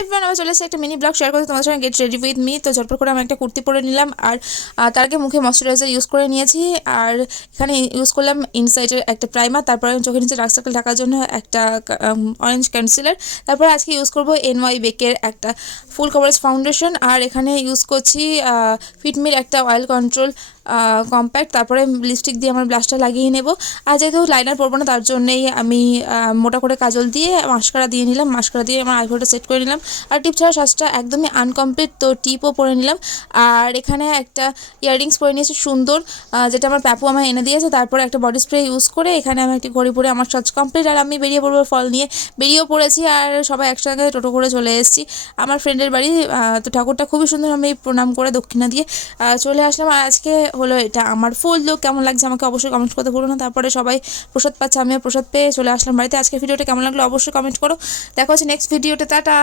Everyone, আবার চলে এসেছে একটা মিনি ব্লগ শেয়ার করতে তোমাদের সঙ্গে। Get ready with me. তো ঝটপট করে আমি একটা কুর্তি পরে নিলাম, আর তার আগে মুখে ময়শ্চারাইজার ইউজ করে নিয়েছি, আর এখানে ইউজ করলাম ইনসাইডের একটা প্রাইমার, তারপরে চোখের নিচে ডার্ক সার্কেল ঢাকার জন্য একটা অরেঞ্জ কনসিলার, তারপরে আজকে ইউজ করবো এনওয়াই বেকের একটা ফুল কভারেজ ফাউন্ডেশন, আর এখানে ইউজ করছি ফিটমির একটা অয়েল কন্ট্রোল কম্প্যাক্ট। তারপরে লিপস্টিক দিয়ে আমার ব্লাশটা লাগিয়ে নেব। আর যেহেতু লাইনার পরবো না, তার জন্যেই আমি মোটা করে কাজল দিয়ে মাস্কারা দিয়ে নিলাম, মাস্কারা দিয়ে আমার আইব্রোটা সেট করে নিলাম। আর টিপ ছাড়া সাজটা একদমই আনকমপ্লিট, তো টিপও পরে নিলাম। আর এখানে একটা ইয়াররিংস পরে নিয়েছি সুন্দর, যেটা আমার প্যাপু আমার এনে দিয়েছে। তারপরে একটা বডি স্প্রে ইউজ করে এখানে আমি একটি ঘড়ি পরে আমার সাজ কমপ্লিট। আর আমি বেরিয়ে পড়বো ফল নিয়ে, বেরিয়েও পড়েছি। আর সবাই একসঙ্গে টোটো করে চলে এসেছি আমার ফ্রেন্ডের বাড়ি। তো ঠাকুরটা খুবই সুন্দর, আমি প্রণাম করে দক্ষিণা দিয়ে চলে আসলাম। আর আজকে হলো এটা আমার ফুল লুক। কেমন লাগছে আমাকে অবশ্যই কমেন্ট করতে ভুলো না। তারপরে সবাই প্রসাদ পাচ্ছে, আমিও প্রসাদ পেয়ে চলে আসলাম বাড়িতে। আজকে ভিডিওটা কেমন লাগলো অবশ্যই কমেন্ট করো। দেখা হচ্ছে নেক্সট ভিডিওতে, টাটা।